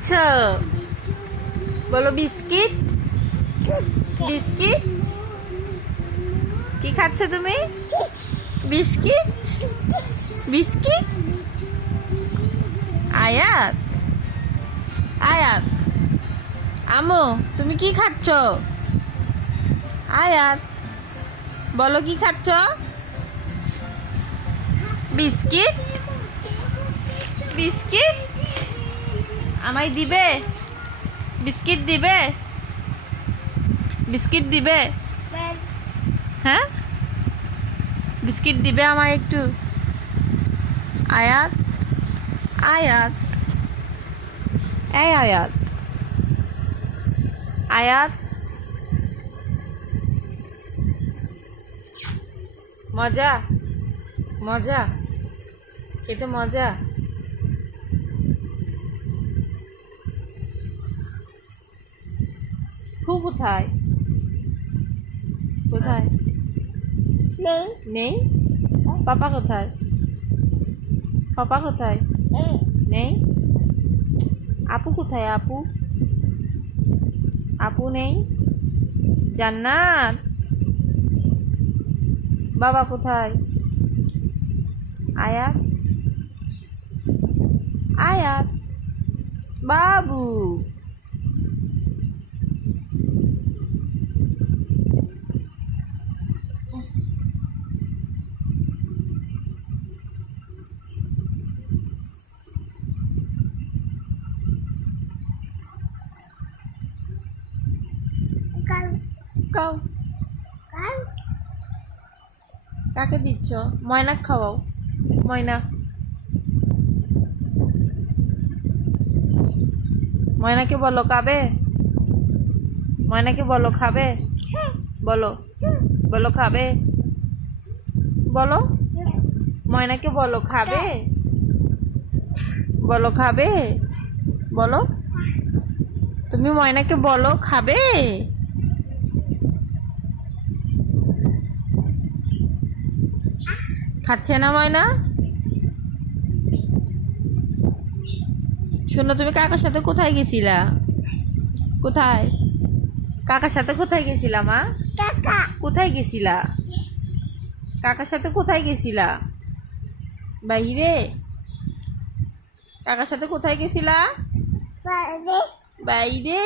খাচ্ছ বলো biscuit. Biscuit. কি খাচ্ছ তুমি? বিস্কিট? বিস্কিট? আয়াত। আয়াত। আমো, তুমি কি খাচ্ছ? আয়াত। বলো কি খাচ্ছ? বিস্কিট। বিস্কিট? আমায় দিবে? বিস্কিট দিবে? বিস্কিট দিবে? হ্যাঁ? বিস্কিট দিবে আমায় একটু। আয়াত? আয়াত? এই আয়াত। আয়াত? মজা? মজা? খেতে মজা? খুব কোথায়? কোথায়? নেই। নেই? পাপা কোথায়? পাপা কোথায়? নেই? আপু কোথায় আপু? আপু নেই? জান্নাত? বাবা কোথায়? আয়াত? আয়াত? বাবু? কাও। কাকে দিচ্ছ? ময়না খাওয়াও। ময়না। ময়নাকে বলো কাবে ময়নাকে বলো খাবে? বলো। বলো খাবে? বলো। ময়নাকে বলো, খাবে? বলো খাবে? বলো। তুমি ময়নাকে বলো, খাবে? খাচ্ছে না ময়না? শোনো, তুমি কাকার সাথে কোথায় গেছিলা? কোথায়? কাকার সাথে কোথায় গেছিলা, মা? কোথায় গেছিলা? কাকার সাথে কোথায় গেছিলা? বাইরে? কাকার সাথে কোথায় গেছিলা? বাইরে?